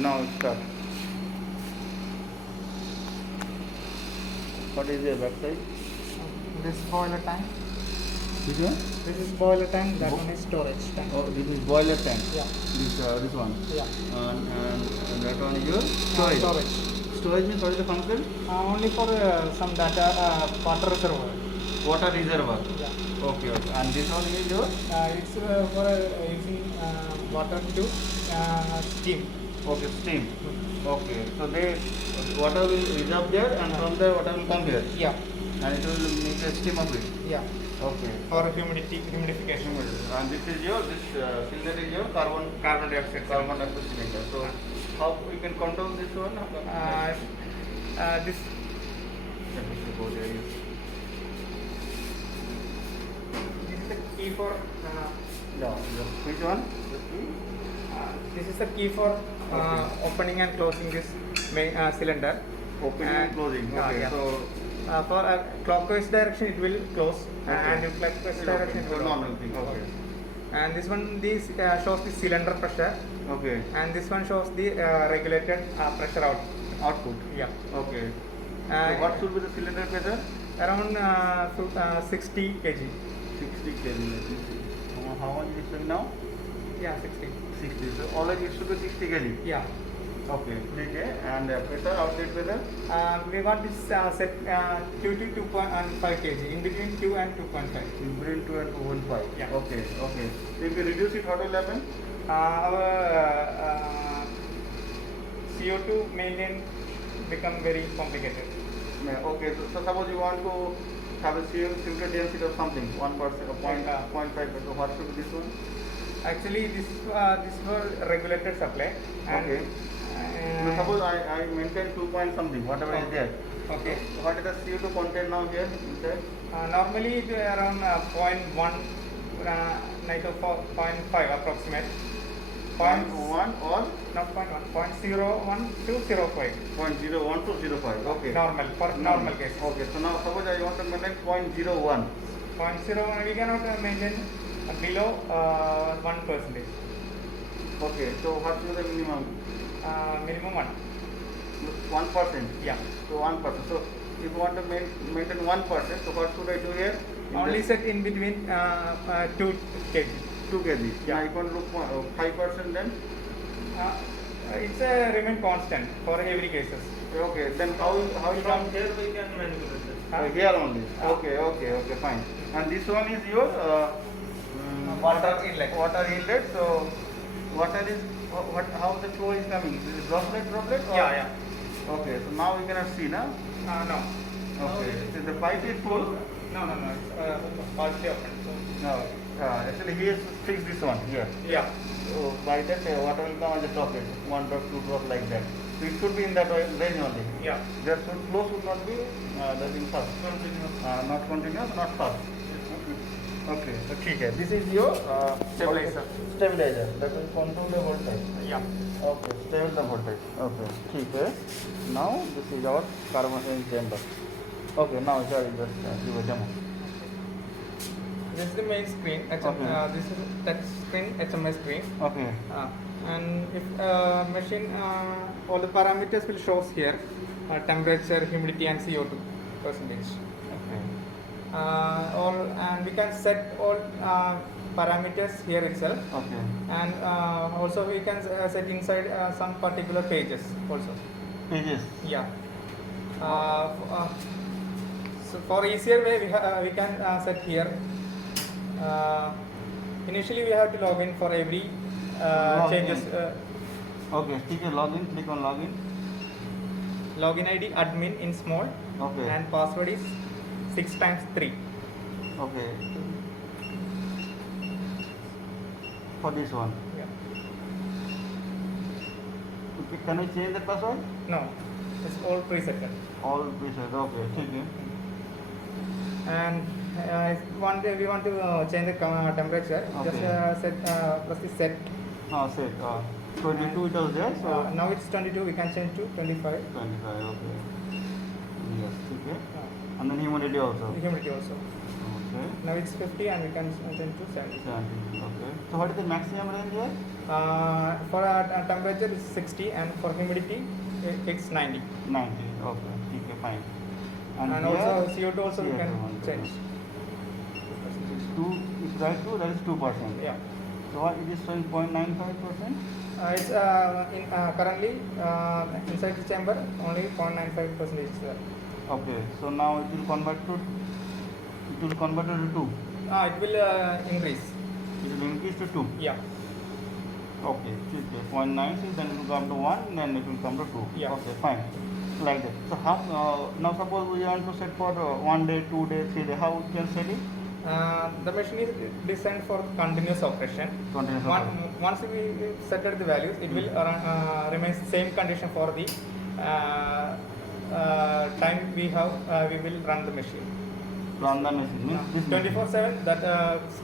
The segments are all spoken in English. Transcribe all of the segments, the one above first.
now start. What is the backside? This boiler tank. This one? This is boiler tank. That one is storage tank. Oh, this is boiler tank. Yeah. This one. Yeah. And that one is your storage. Storage. Storage means what is the function? Only for some data water reservoir. Water reservoir. Yeah. Okay. And this one is your? It's for using water to steam. Okay, steam. Okay. So water will reserve there, and from there water will come here. Yeah. And it will make a steam of it. Yeah. Okay. For humidification. And this cylinder is your carbon dioxide cylinder. So how we can control this one? This. This is the key for. Which one? This is the key for opening and closing this main cylinder. Opening and closing. Okay. Yeah. So for clockwise direction it will close, and in clockwise direction it will normal open. thing. Okay. And this one shows the cylinder pressure. Okay. And this one shows the regulated pressure output. Yeah. Okay. So what should be the cylinder pressure? Around 60 kg. 60 kg. Let me see. How much is it now? Yeah, 60. 60. So always it should be 60 kg. Yeah. Okay. Okay. And pressure, outlet pressure? We want this set 2 to 2.5 kg, in between 2 and 2.5. In between 2 and 2.5. Yeah. Okay. Okay. So if you reduce it, what will happen? Our CO2 maintain become very complicated. Okay. So suppose you want to have a CO2 density of something, 1%, or 0.5%. So what should be this one? Actually, this for regulated supply. And okay. So suppose I maintain 2 point something, whatever is there. Okay. So what is the CO2 content now here inside? Normally it is around 0.1, 0.5 approximate. 0.1 or? Not 0.1, 0.01 to 0.5. 0.01 to 0.5. Okay. Normal, for normal cases. Okay. So now suppose I want to maintain 0.01. 0.01 we cannot maintain below 1%. Okay. So what is the minimum? Minimum 1. 1%. Yeah. So 1%. So if you want to maintain 1%, so what should I do here? Only set in between 2 kg. 2 kg. Yeah. Now if you want to look 5%, then? It's remain constant for every cases. Okay. Then how from here we can manipulate this? Here only. Okay. Fine. And this one is your Water inlet. Water inlet. So water is how the flow is coming? Is it droplet? Or? Yeah. Okay. So now we cannot see, na? No. Okay. So the pipe is full. No. It's partially open. No. Actually, he has fixed this one here. Yeah. So by that water will come on the droplet, 1 drop, 2 drop like that. So it should be in that range only. Yeah. Their flow should not be fast. Not continuous, not fast. Okay. So okay. This is your Stabilizer. Stabilizer. That will control the voltage. Yeah. Okay. Stable the voltage. Okay. Okay. Now this is our carbonation chamber. Okay. Now here is just give a demo. This is the main screen. Okay. This is touch screen, HMI screen. Okay. And if machine, all the parameters will show here: temperature, humidity, and CO2 percentage. Okay. And we can set all parameters here itself. Okay. And also we can set inside some particular pages also. Pages. Yeah. So for easier way, we can set here. Initially, we have to log in for every changes. Okay, click on login. Click on login. Login ID admin in small. Okay. And password is 6 times 3. Okay. For this one. Yeah. Okay, can we change the password? No, it's all preset. All preset. Okay. Okay. And if we want to change the temperature, Okay. just press the set. Set. 22 it was there. So Now it's 22. We can change to 25. 25. Okay. Yes. Okay. And then humidity also. Humidity also. Okay. Now it's 50 and we can change to 70. 70. Okay. So what is the maximum range here? For temperature it's 60 and for humidity it's 90. 90. Okay. Okay, fine. And here, also CO2 also you CO2 can one, change. It's 2, it's right to, that is 2%. Yeah. So what it is showing 0.95%? It's currently inside the chamber only 0.95% is there. Okay, so now it will convert to 2. It will increase. It will increase to 2. Yeah. Okay, 0.96, then it will come to 1, then it will come to 2. Yeah. Okay, fine. Like that. So how now suppose we want to set for 1 day, 2 days, 3 days, how we can set it? The machine is designed for continuous operation. Continuous operation. Once we set the values, it will remain same condition for the time we have. We will run the machine. Run the machine means this 24/7. That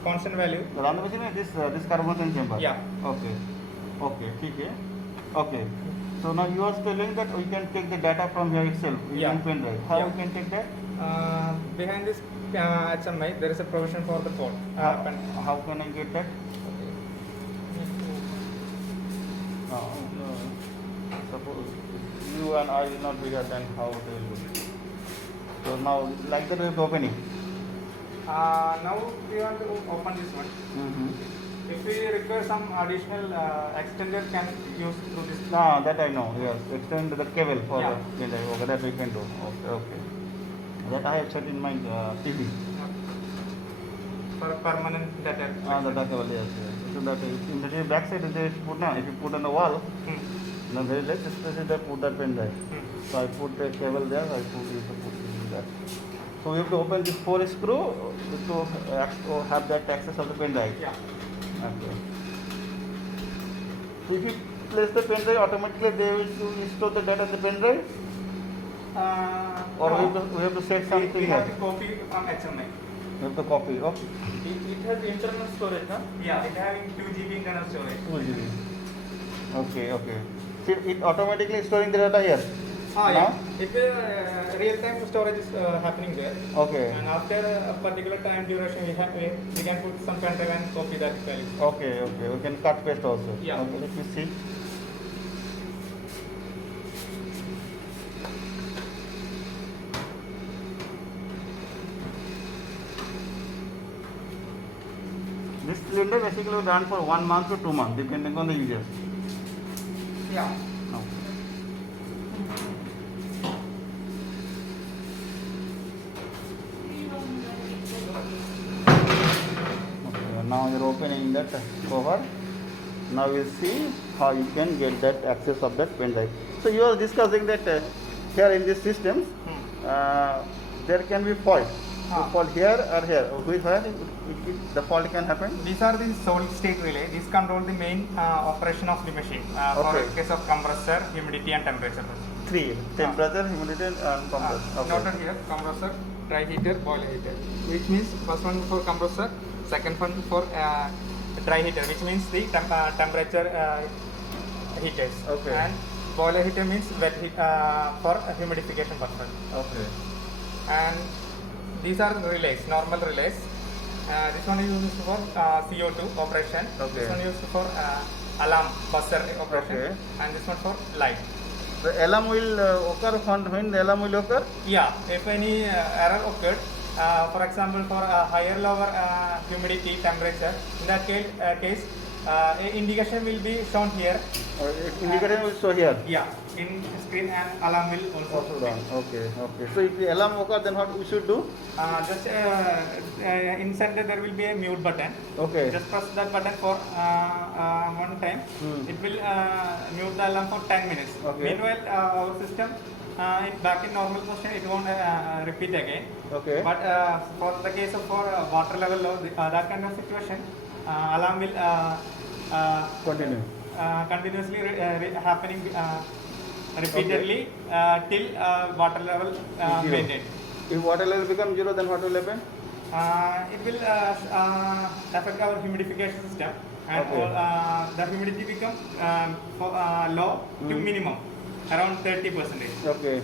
constant value. Run the machine is this carbonation chamber. Yeah. Okay. Okay. Okay. Okay. So now you are telling that we can take the data from here itself. Yeah. In pen drive. How Yeah. we can take that? Behind this HMI, there is a provision for the code. Pen. How can I get that? Suppose you and I will not be here, then how it will be? So now, like that, we have opening. Now we want to open this one. If we require some additional extender, can use through this. That I know. Yes, extend the cable for Yeah. the pen drive. Okay, that we can do. Okay, okay. That I have set in my TV. For permanent data. The data cable, yes. So that in the back side, they put now. If you put on the wall, then there is less space. They put that pen drive. So I put a cable there. I put it there. So we have to open this 4 screw to have that access of the pen drive. Yeah. Okay. So if you place the pen drive, automatically they will store the data in the pen drive, or no. we have to set something We have to here. copy from HMI. We have to copy. Okay. It has internal storage, no? Yeah, it having 2 GB internal storage. 2 GB. Okay, okay. See, it automatically storing the data here. Yeah. Now? It will real-time storage is happening there. Okay. And after a particular time duration, we can put some pen drive and copy that value. Okay, okay. We can cut paste also. Yeah. Okay, let me see. This cylinder basically will run for 1 month to 2 months, depending on the users. Yeah. No. Okay, now you're opening that cover. Now we'll see how you can get that access of that pen drive. So you are discussing that here in this system, there can be fault. Fault here or here. Where the fault can happen? These are the solid state relay. These control the main operation of the machine. For Okay. case of compressor, humidity and temperature. 3. Temperature, humidity and compressor. Okay. Noted here, compressor, dry heater, boiler heater. Which means first one for compressor, second one for dry heater, which means the temperature heaters. Okay. And boiler heater means wet heat, for humidification purpose. Okay. And these are the relays, normal relays. This one is used for CO2 operation. Okay. This one used for alarm buzzer operation. Okay. And this one for light. The alarm will occur when the alarm will occur? Yeah, if any error occurred, for example, for higher lower humidity temperature, in that case, indication will be shown here. Indicator will show here. Yeah, in screen and alarm will also Also done. Okay, okay. So if the alarm occurs, then what we should do? just inside there will be a mute button. Okay. Just press that button for one time. It will mute the alarm for 10 minutes. Okay. Meanwhile, our system back in normal position, it won't repeat again. Okay. But for the case of water level low, that kind of situation, alarm will Continue. continuously happening repeatedly till water level Zero. maintained. If water level becomes 0, then what will happen? It will affect our humidification system, and Okay. the humidity become low to minimum, around 30%. Okay.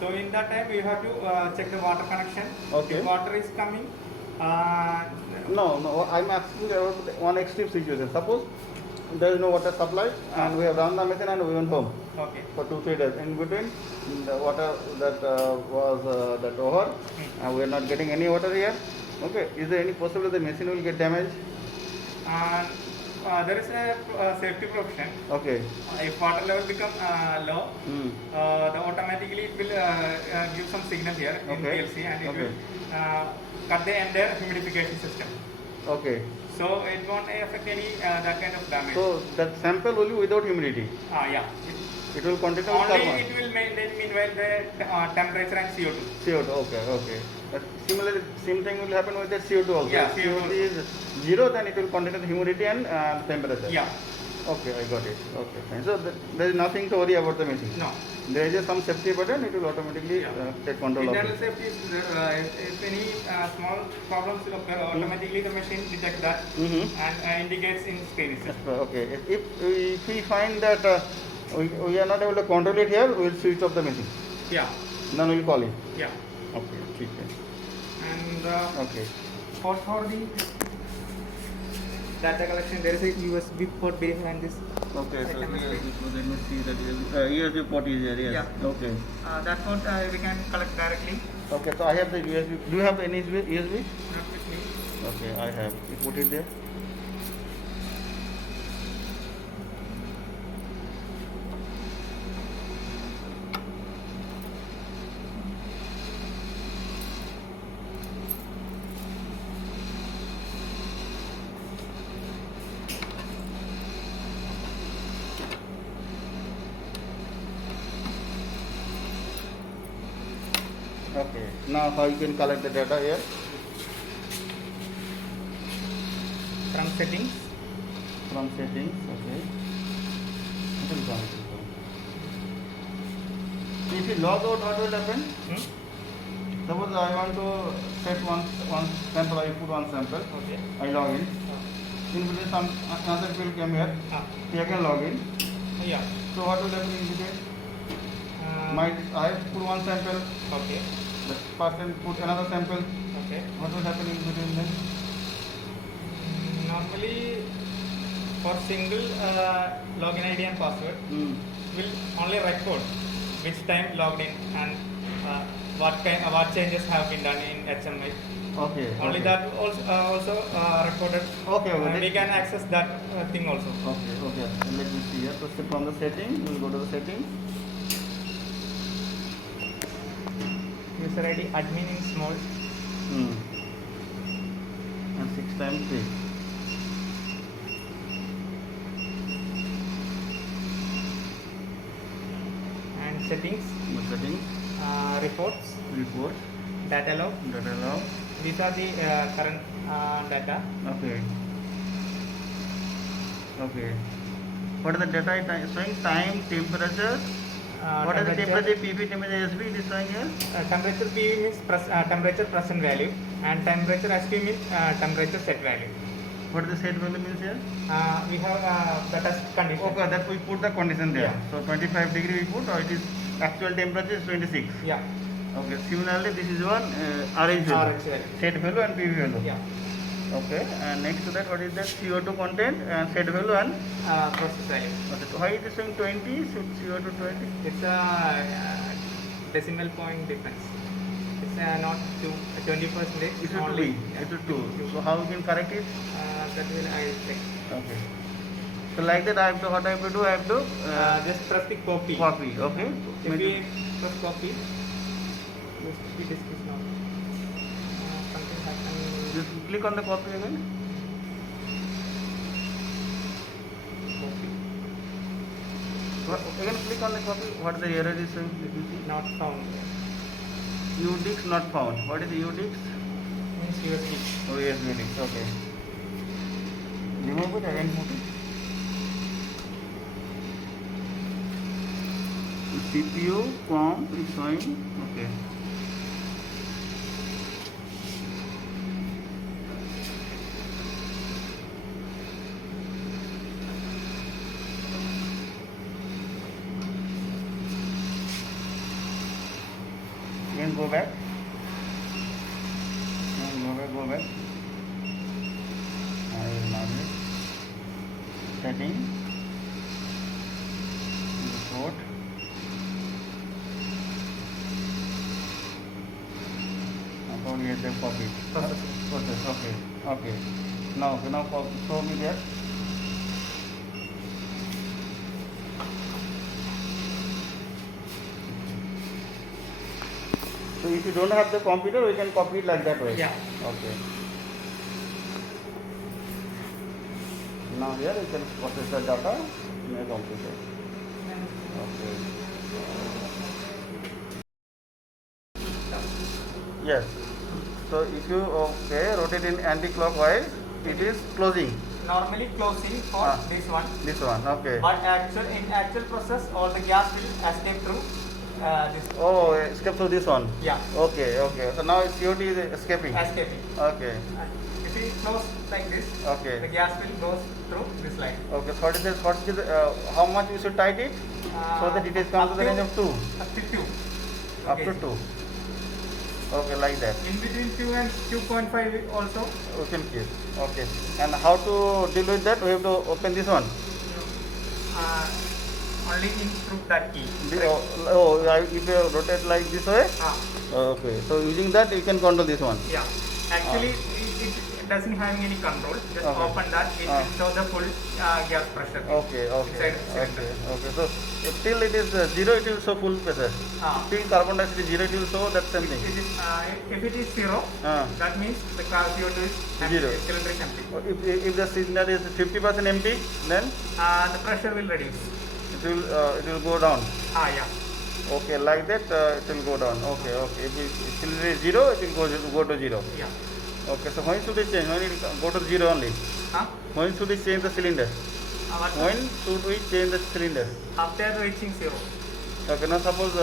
So in that time, you have to check the water connection. Okay. If water is coming, No, I'm asking about one extreme situation. Suppose there is no water supply, and we have run the machine and we went home Okay. for 2-3 days. In between, the water that was that over, and we are not getting any water here. Okay, is there any possibility the machine will get damaged? And there is a safety provision. Okay. If water level become low, Hmm. the automatically it will give some signal here in Okay. PLC, and it Okay. will cut the entire humidification system. Okay. So it won't affect any that kind of damage. So that sample will be without humidity. Yeah. It will continue with Only carbon. it will maintain meanwhile the temperature and CO2. CO2. Okay. Okay. But similarly, same thing will happen with the CO2 also. Yeah, If CO2 CO2 is 0, then it will continue the humidity and temperature. Yeah. Okay, I got it. Okay, fine. So there is nothing to worry about the machine. No. There is just some safety button. It will automatically Yeah. take control of Internal it. safety is there. If any small problems will occur, automatically the machine detects that and indicates in screen itself. Okay. If we find that we are not able to control it here, we will switch off the machine. Yeah. Then we will call it. Yeah. Okay. ठीक है. And Okay. for the data collection, there is a USB port behind this. Okay. So Let me let me see that USB port is here. Yes. Yeah. Okay. That port we can collect directly. Okay. So I have the USB. Do you have any USB? Not with me. Okay. I have. You put it there. Okay. Now how you can collect the data here? From settings. From settings. Okay. It will come. If you log out, what will happen? Suppose I want to set one sample. I put one sample. Okay. I log in. In between some another people came here. He again log in. Yeah. So what will happen in between? I put one sample. Okay. The person put another sample. Okay. What will happen in between then? Normally, for single login ID and password, will only record which time logged in and what changes have been done in HMI. Okay. Only okay. that also recorded. Okay. Okay. We can access that thing also. Okay. Okay. Let me see here. So from the setting, we will go to the setting. User ID admin in small. And 6 times 3. And settings, The settings, reports, report, data log. data log. These are the current data. Okay. Okay. What is the data showing? Time, temperature. What is the temperature? PP, temperature, SB it is showing here? Temperature PV means temperature present value, and temperature SP means temperature set value. What is the set value means here? We have the test condition. Okay, that we put the condition there. Yeah. So 25 degree we put, or it is actual temperature is 26. Yeah. Okay. Similarly, this is one orange value. RH value. Set value and PV value. Yeah. Okay. And next to that, what is that? CO2 content and set value and Process value. okay. So why is it showing 20? Should CO2 20? It's a decimal point difference. It's not 20%. It should only. be. It should 2. So how we can correct it? That will I check. Okay. So like that, I have to what I have to do? I have to Just press the copy. copy. Okay. If we press copy, just the disk is not. Something happened. Just click on the copy again. Copy. Again click on the copy. What the error is showing? Let me see. Not found. UDIX not found. What is the UDIX? Means USB. Oh yes, UDIX. Okay. Remove it again. Put it. CPU COM is showing. Okay. Again go back. Go back. I will mark it. setting port. Only the copy. Process. Okay. Okay. Now show me there. So if you don't have the computer, we can copy it like that way. Yeah. Okay. Now here you can process the data in a computer. Okay. Yes. So if you rotate in anti-clockwise, it is closing. Normally closing for this one. This one. Okay. But in actual process, all the gas will escape through this. Oh, escape through this one. Yeah. Okay. Okay. So now COT is escaping. Escaping. Okay. If we close like this, Okay. the gas will go through this line. Okay. So what is how much you should tight it? So that it is come to the range of 2. Up to 2. Up to 2. Okay, like that. In between 2 and 2.5 also. We can keep. Okay. And how to deal with that? We have to open this one. Only in through that key. If you rotate like this way. Okay. So using that you can control this one. Yeah. Actually, it doesn't have any control. Just Okay. open that. It will show the full gas pressure. Okay. Okay. Inside Okay. Okay. So till it is 0, it will show full pressure. Till carbon dioxide is 0, it will show that same thing. If it is 0, that means the CO2 is empty. 0. Cylinder is empty. If the cylinder is 50% empty, then The pressure will reduce. it will go down. Yeah. Okay, like that it will go down. Okay, okay. If cylinder is 0, it will go to 0. Yeah. Okay, so when should we change? When it go to 0 only? When should we change the cylinder? When should we change the cylinder? After reaching 0. Okay, now suppose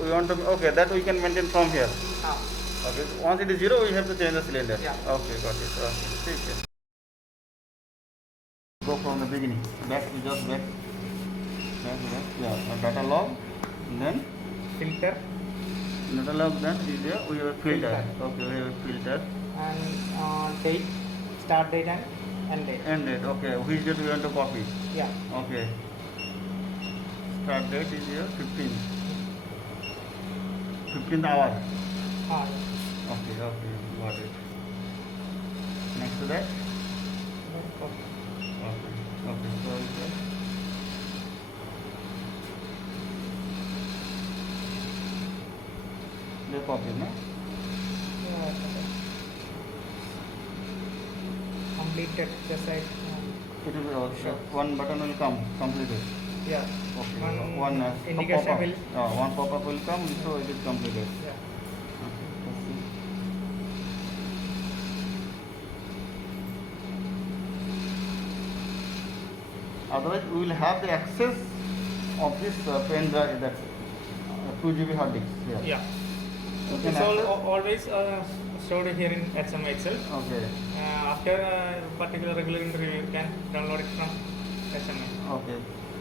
we want to, okay, that we can maintain from here. Okay, once it is 0, we have to change the cylinder. Yeah. Okay, got it. Okay. Go from the beginning. Back, just back. Yeah, data log, and then Filter data log, then is there, we have a filter. Okay, we have a filter. and date, start date and end date. End date, okay, which date we want to copy? Yeah. Okay. Start date is here 15th hour. Okay, got it. Next to that? Okay. Okay, so the copy, no? Completed the site. It will one button will come completed. Yeah. Okay. One indication pop-up. will. One pop-up will come, so it is completed. Yeah. Okay, let's see. Otherwise, we will have the access of this pen drive, that 2 GB hard disk here. Yeah. You can It's access. always stored here in HMI itself. Okay. After a particular regular interview, you can download it from HMI. Okay.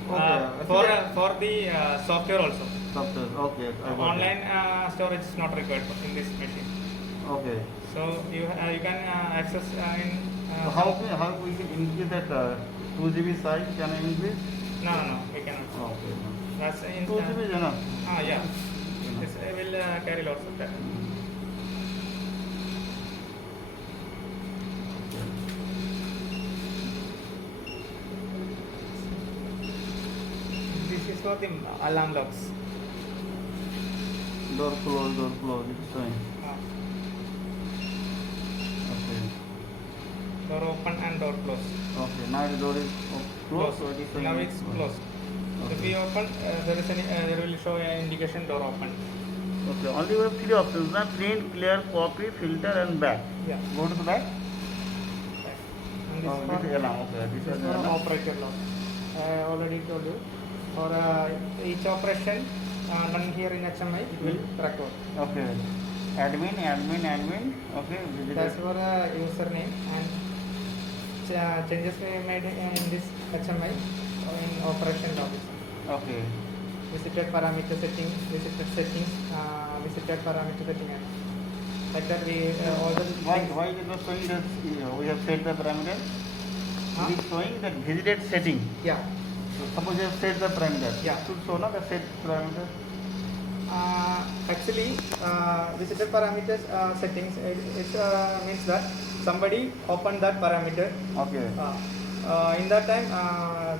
For the software also. Software. Okay. I got Online storage is not required in this machine. it. Okay. So you can access in. So how we can increase that 2 GB size? Can I increase? No, we cannot. Okay. That's 2 GB is enough. Yeah. This will carry lots of data. This is for the alarm logs. Door close. It's showing. Okay. Door open and door close. Okay. Now the door is closed. So it is showing. Now it's closed. If we open, there will show an indication door open. Okay. Only we have 3 options: na? Print, clear, copy, filter, and back. Yeah. Go to the back. And This is alarm. Okay. This This is is for alarm. operator log. I already told you. For each operation done here in HMI, it will record. Okay. Admin. Okay. That's for username and changes we made in this HMI in operation log. Okay. Visited parameter setting, visited settings, visited parameter setting. Like that we all the Why is it not showing that we have set the parameter? Huh? It is showing the visited setting. Yeah. So suppose you have set the parameter. Yeah. It should show na the set parameter. Actually, visited parameters settings it means that somebody opened that parameter. Okay. In that time,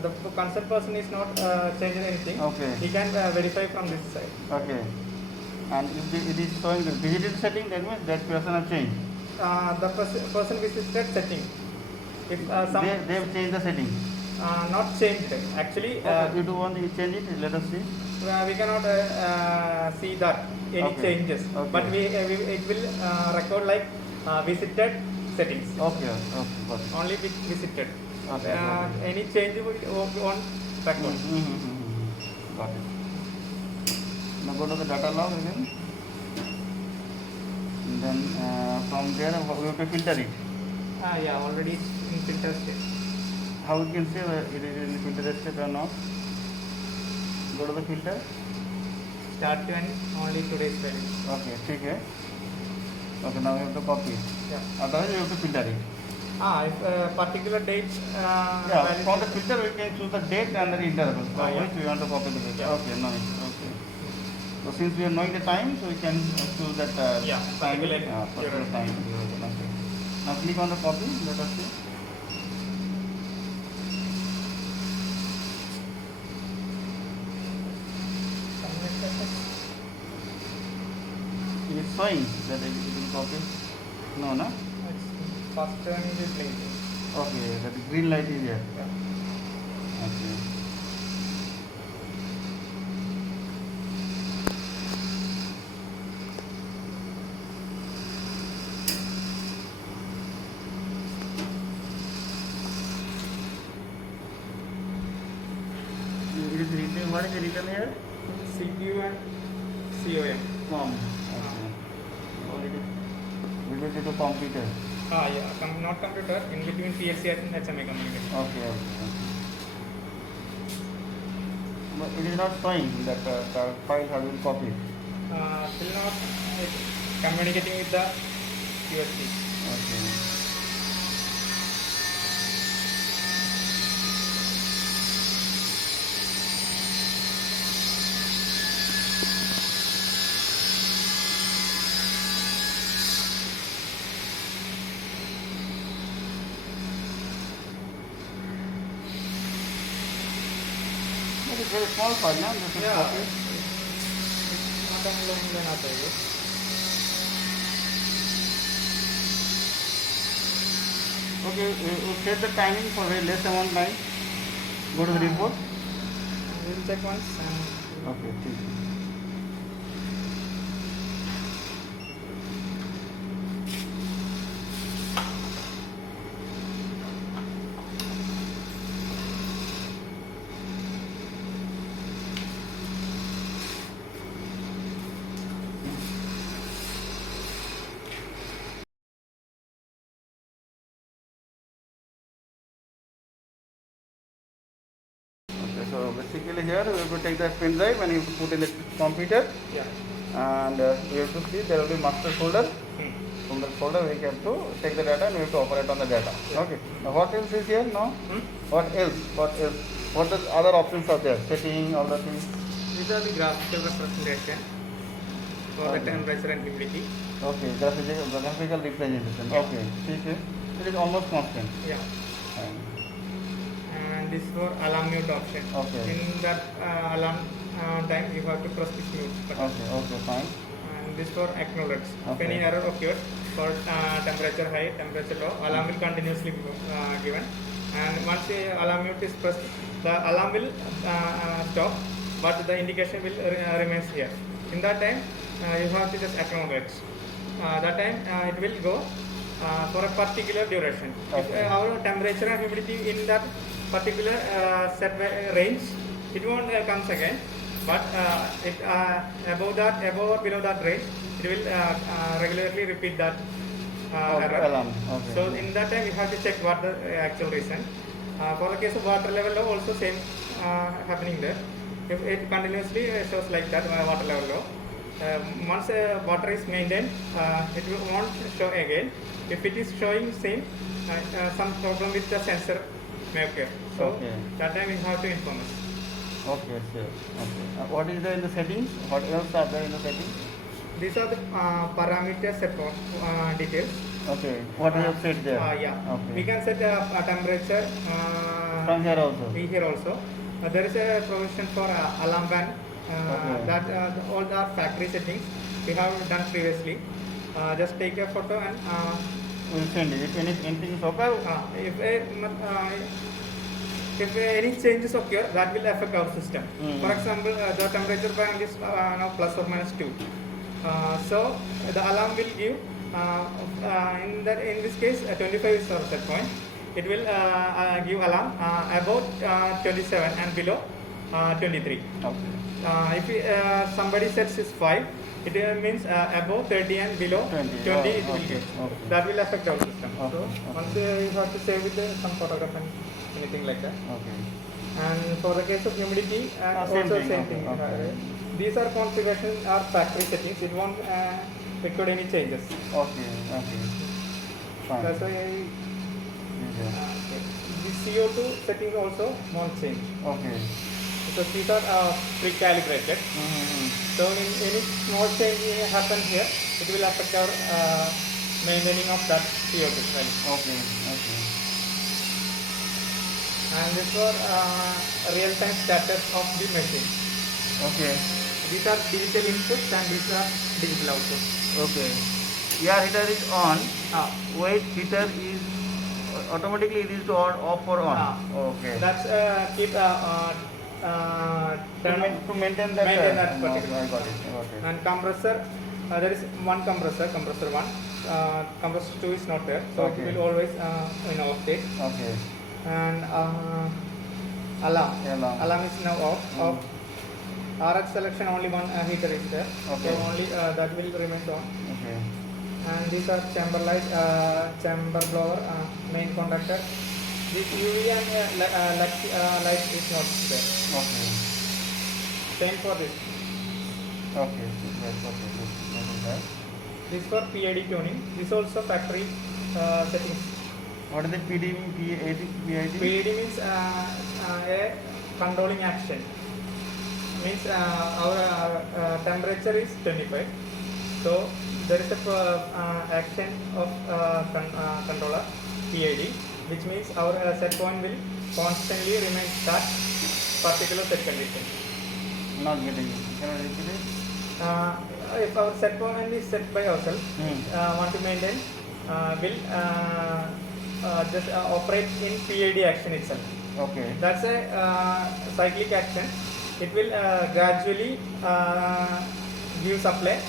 the concerned person is not changing anything. Okay. He can verify from this side. Okay. And if it is showing the visited setting, that means that person has changed. The person visited setting. If They have changed the setting. not changed, actually, Okay. You do want to change it? Let us see. we cannot see that any Okay. changes, Okay. but it will record like visited settings. Okay. Okay. Got it. Only with visited. Okay, got it. Any change won't record. Got it. Now go to the data log again. And then from there we have to filter it. Yeah, already in filter state. How we can say that it is in filter state or not? Go to the filter. Start and only today's value. Okay, ठीक है. Okay, now we have to copy it. Yeah. Otherwise we have to filter it. If a particular date. Yeah, value from the filter we can choose the date and the interval. So yeah. which we want to copy the date. Yeah. Okay, nice. Okay. So since we are knowing the time, so we can choose that Yeah, time. particular Particular duration. time. Okay. Now click on the copy. Let us see. It is showing that it is copied. No, no. First turn is blinking. Okay, that green light is there. Yeah. Okay. It is written. What is written here? CPU and COM. Com. Okay. Oh, it is related to computer. Yeah, not computer, in between PLC and HMI communication. Okay. Okay. But it is not showing that the file has been copied. Still not communicating with the USB. Okay. It is very small file, no? This is Yeah. copied. Not only learn आता है ये. Okay, you set the timing for very less amount time. Go to the report. We'll check once and Okay, ठीक है. Okay, so basically here we have to take the pen drive and you have to put in the computer, yeah. and we have to see there will be master folder. From that folder we have to take the data and we have to operate on the data. Yeah. Okay. Now what else is here? No. Hmm? What else? What else? What the other options are there? Setting, all the things. These are the graphical representation for the Okay. temperature and humidity. Okay. Graphical representation. Yeah. Okay. ठीक है. It is almost constant. Yeah. Fine. And this for alarm mute option. Okay. In that alarm time, you have to press this mute button. Okay. Okay. Fine. And this for acknowledge. If Okay. any error occurs for temperature high, temperature low, alarm will continuously be given. And once the alarm mute is pressed, the alarm will stop, but the indication will remains here. In that time, you have to just acknowledge. That time it will go for a particular duration. Okay. If our temperature and humidity in that particular set range, it won't comes again. But if above or below that range, it will regularly repeat that error. Alarm. Okay. So in that time, you have to check what the actual reason. For the case of water level low, also same happening there. If it continuously shows like that water level low, once water is maintained, it won't show again. If it is showing same, some problem with the sensor may occur. So Okay. that time you have to inform us. Okay, sure. Okay. What is there in the settings? What else are there in the settings? These are the parameters set for details. Okay. What you have set there? Yeah. Okay. We can set a temperature From here also. here also. There is a provision for alarm ban. Okay. That all are factory settings we have done previously. Just take a photo and We'll send it. If anything is okay, if any changes occur, that will affect our system. Mm. For example, the temperature band is now plus or minus 2. So the alarm will give in this case 25 is our set point. It will give alarm about 27 and below 23. okay. If somebody sets is 5, it means above 30 and below 20. 20 Oh, it will okay, give. okay. That will affect our system. Okay, So okay. once you have to save with some photograph and anything like that. Okay. And for the case of humidity, Same also thing, same okay, thing. okay. These are configuration are factory settings. It won't record any changes. Okay. Okay. Fine. That's why Okay. the CO2 settings also won't change. Okay. Because these are pre-calibrated. Mm-hmm. So in any small change happen here, it will affect our maintaining of that CO2 value. Okay. Okay. And this for real-time status of the machine. Okay. These are digital inputs and these are digital outputs. Okay. Air heater is on. Ah. Wait, heater is automatically it is to on, off or on. Okay. That's keep to maintain that. maintain that I particular. got it. Okay. And compressor, there is one compressor, compressor 1. Compressor 2 is not there, so Okay. it will always in off state. Okay. And alarm. Alarm. Is now off. Off. RX selection only one heater is there, Okay. so only that will remain on. Okay. And these are chamber light, chamber blower, main conductor. This UV and light is not there. Okay. Same for this. Okay. Yes, okay. Good. This for PID tuning. This also factory settings. What is the PD? PID? PID means a controlling action. Means our temperature is 25. So there is a action of controller PID, which means our set point will constantly remain that particular set condition. Not getting it. Can I repeat it? If our set point is set by ourselves, want to maintain, will just operate in PID action itself. Okay. That's a cyclic action. It will gradually give supply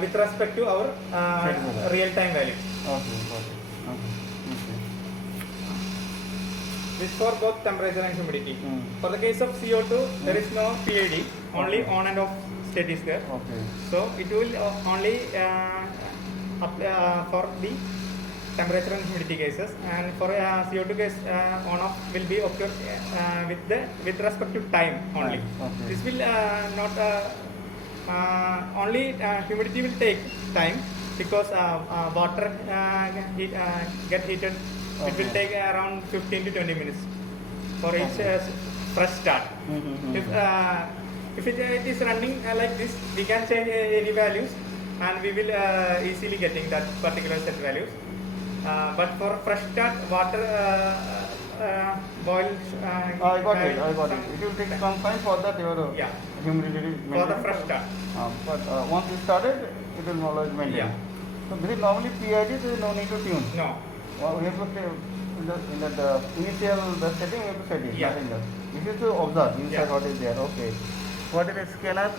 with respect to our real-time value. Okay. Got it. Okay. This for both temperature and humidity. For the case of CO2, there is no PID, only on and off state is there. Okay. So it will only apply for the temperature and humidity cases, and for CO2 case on off will be occur with respect to time only. Okay. This will not only humidity will take time because water get heated. Okay. It will take around 15 to 20 minutes for each fresh start. If it is running like this, we can change any values and we will easily getting that particular set values. But for fresh start, water boil. I got it. It will take some time for that Yeah. humidity. For the fresh start. But once it started, it will always maintain. Yeah. So this is normally PID, there is no need to tune. No. Well, we have to say in the initial setting, we have to set it. Yeah. Nothing else. This is to observe inside Yeah. what is there. Okay. What is the scanner?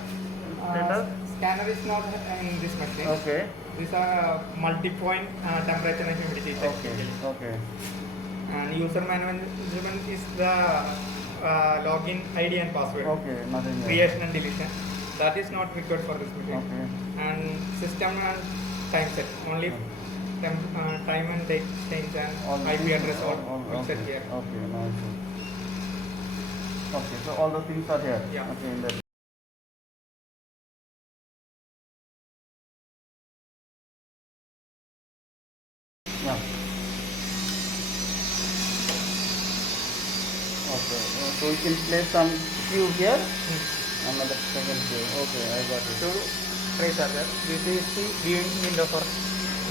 Scanner is not in this machine. Okay. These are multi-point temperature and humidity checks. Okay. Okay. And user management is the login ID and password. Okay. Nothing else. Creation and deletion. That is not required for this machine. Okay. And system and time set. Only time and date change and IP address all set here. Okay. Nice. Okay. So all the things are here. Yeah. Okay. In that. Yeah. can place some cube here. Another second cube. Okay, I got it. Two trays are there. This is the viewing window for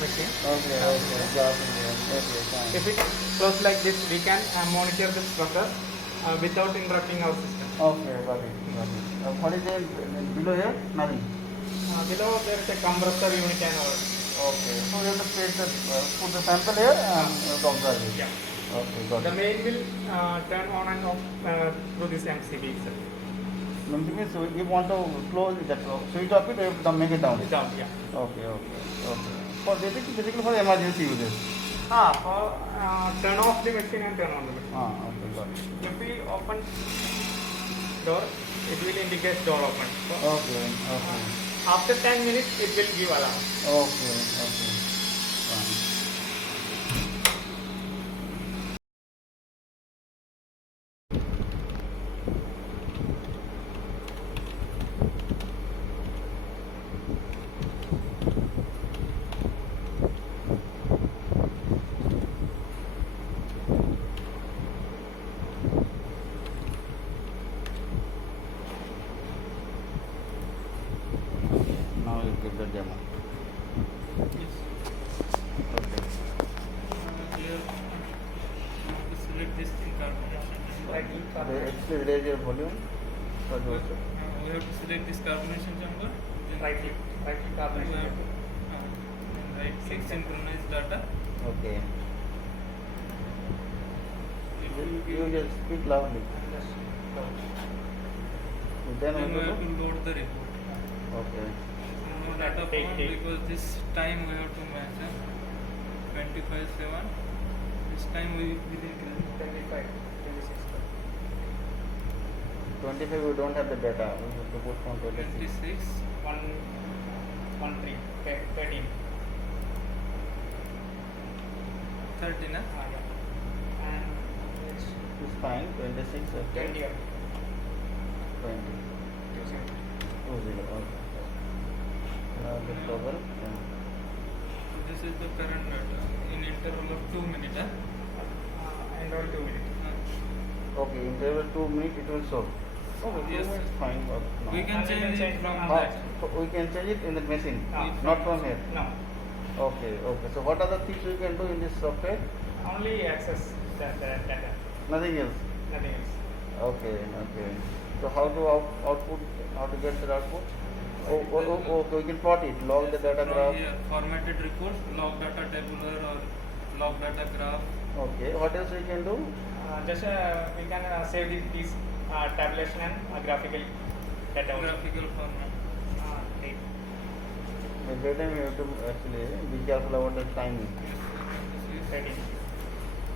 machine. Okay, okay, glass in here. Okay, fine. If it closed like this, we can monitor this process without interrupting our system. Okay, got it, got it. What is there below here? Nothing. Below there is a compressor unit and all. Okay, so you have to place the, put the sample here and observe it. Yeah. Okay, got The it. main will turn on and off through this MCB itself. Means you want to close it, switch off it, you have to make it down. Down, yeah. Okay, okay, okay. For basically for emergency uses. For turn off the machine and turn on the machine. Okay, got it. If we open door, it will indicate door open. So Okay, okay. after 10 minutes, it will give alarm. Okay, okay. Fine. Now you get the demo. Yes. Okay. Here, to select this in carbonation. Actually raise your volume. For We those. we have to select this carbonation chamber. Then Right click we have carbonation. then right click synchronize data. Okay. If You just speak loudly. Then then we what have to to do? load the report. Okay. No data Take, found take. because this time we have to mention 25/7. This time we will increase 25, 26. 25 we don't have the data. We have to put from 26. 26. 1, 3, 13. 30 na? Yeah. And it's It's fine. 26. Okay. 20 up. 20. 20. 20. Okay. Now the toggle. Yeah. So this is the current data in interval of 2 minutes. And all 2 minutes. Okay. Interval 2 minutes it will show. Okay. 2 Yes. minutes fine. But no. We can And we can change change it from from Ah, that. so we can change it in the machine, Ah. not from here. No. Okay. Okay. So what are the things we can do in this software? Only access the data. Nothing else. Nothing else. Okay. Okay. So how to output? How to get the output? Okay. We can plot it. Log the data From graph. here, formatted reports, log data tabular or log data graph. Okay. What else we can do? Just we can save these tabulation and graphical data. also. Graphical format. Great. At that time you have to actually be careful about the timing. This is 13.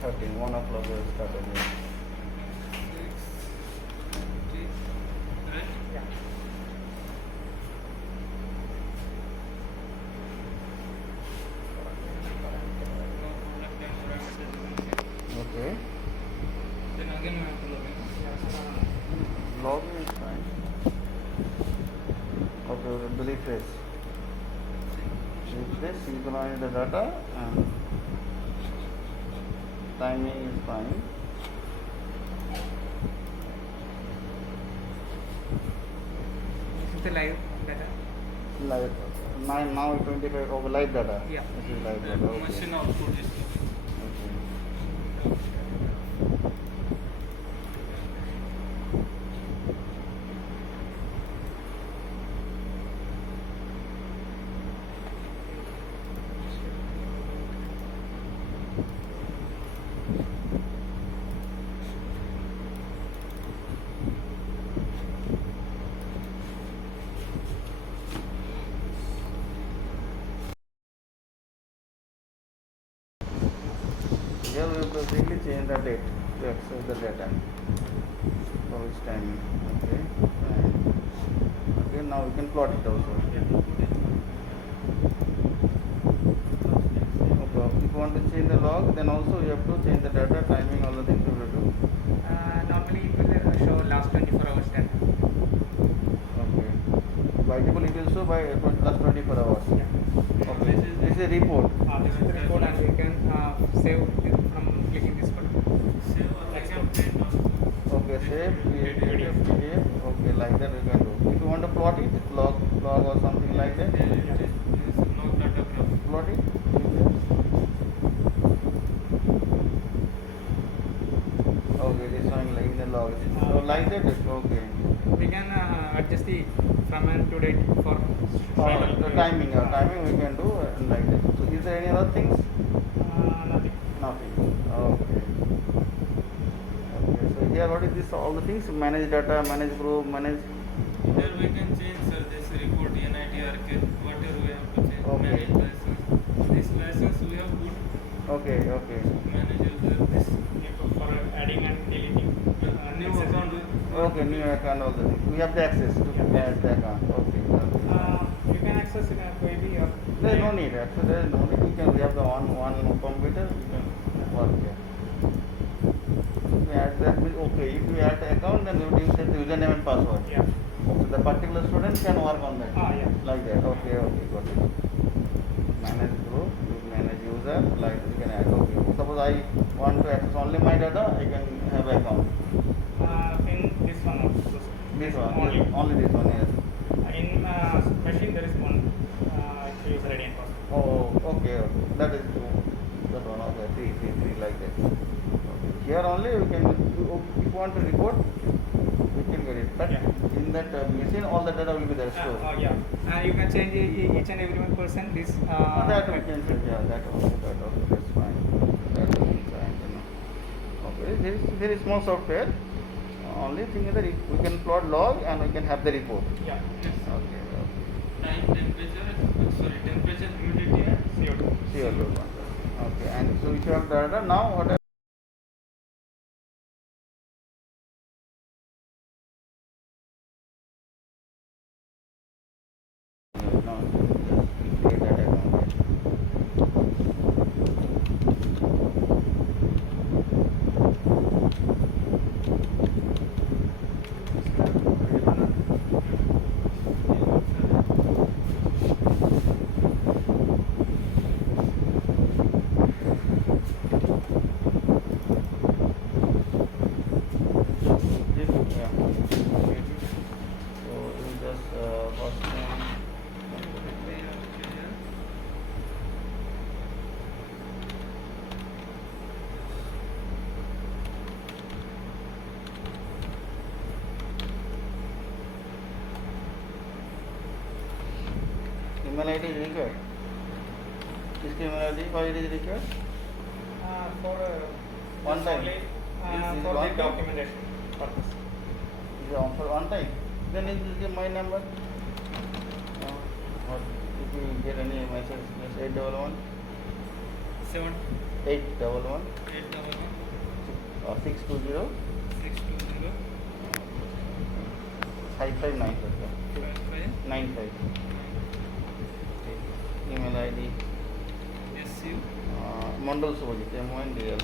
13. 1 o'clock we will start again. 6, 20, right? Yeah. No product and parameters you can see. Okay. Then again we have to log in. Login is fine. Okay, we will do refresh. Refresh, synchronize the data and timing is fine. This is the live data. Live now 25 over live data. Yeah. This is live The data. Okay. machine output is Okay. Here we have to basically change the date to access the data for which timing. Okay. Fine. Okay, now we can plot it also. Okay. If you want to change the log, then also you have to change the data, timing, all the things you will do. Normally it will show last 24 hours data. Okay. By default it will show by last 24 hours. Yeah. Okay. This is a report. This is the report and we can save it from clicking this button. save or we can print also. Okay, shape, PDF. Okay, like that we can do. If you want to plot it, log or something like that, There it is log data graph. plot it. Okay, it is showing like in the log. So like that, okay. We can adjust the from and to date for The timing we can do like that. So is there any other things? Nothing. Nothing. Okay. Okay. So here, what is this? All the things: manage data, manage group, manage. Here we can change this report NIT RK, whatever we have to change. Okay. Manage license. This license we have put Okay. Okay. manage user. This For adding and deleting new access. account. Okay. New account, all the things. We have the access to add the account. Okay. You can access in a query or There is no need. Actually, there is no need. We have the one computer. We can work here. If we add that, okay. If we add the account, then we will set the username and password. Yeah. So the particular student can work on that. Yeah. Like that. Okay. Okay. Got it. Manage group. Manage user. Like that. We can add. Okay. Suppose I want to access only my data, I can have account. In this one also. This one. Only. Yes. Only this one. Yes. In machine there is one user ID and password. Oh. Okay. Okay. That is true. That one. Okay. Three like that. Okay. Here only we can. If you want to report, we can get it. But Yeah. in that machine, all the data will be there stored. Yeah. You can change each and every one person this. That we can change. Yeah. That also. That's fine. That will be fine. Okay. There is very small software. Only thing is that we can plot log and we can have the report. Yeah. Yes. Okay. Time, temperature, humidity and CO2. CO2. Okay. And so if you have data now, what? No, just create that account. This, yeah. So you just first name. Email ID is required. This email ID, why it is required? For One time. only, This is for one the time? documentation purpose. Is it on for one time? Then it is my number. What if you get any message? Just 811 7 811 811 620 620 5595. 95. Email ID SU Mondal Subhajit MONDL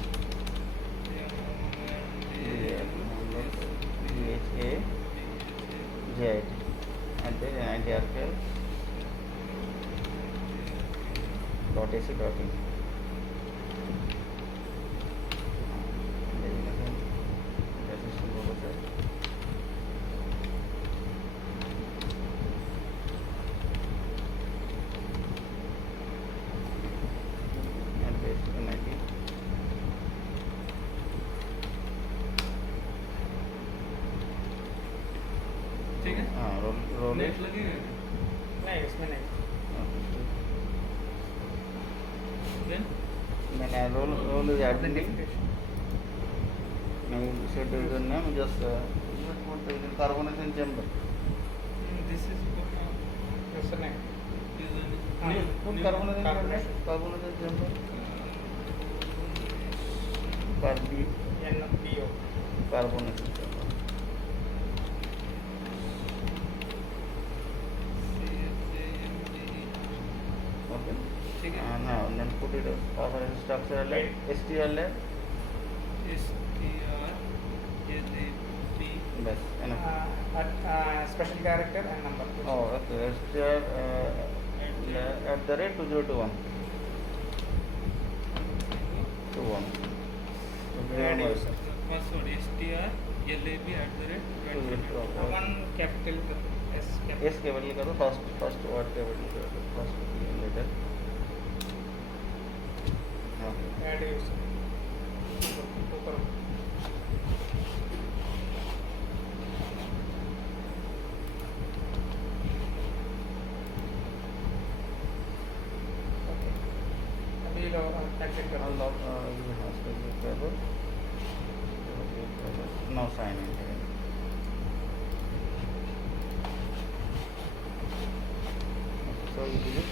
DHA and then NITRKL .ac.in. And paste NIT. ठीक है role net लगेगा नहीं उसमें नहीं. Then मैंने role is admin. Now set the username, just put the carbonation chamber. this is Username. Put carbonation chamber. Carbonation chamber. NPO. Carbonation chamber. Okay. ठीक है Now then put it as structure led, str led. STR Best enough. Special character and number. Oh, okay. Str at the rate 2021. 21. Yeah, Remember. it is. password strlab@20. One capital S capital. S capital का तो first word capital का तो first letter Add user. ऊपर. Okay. अभी लो accept करो. unlock you have to be able now sign in again. So it is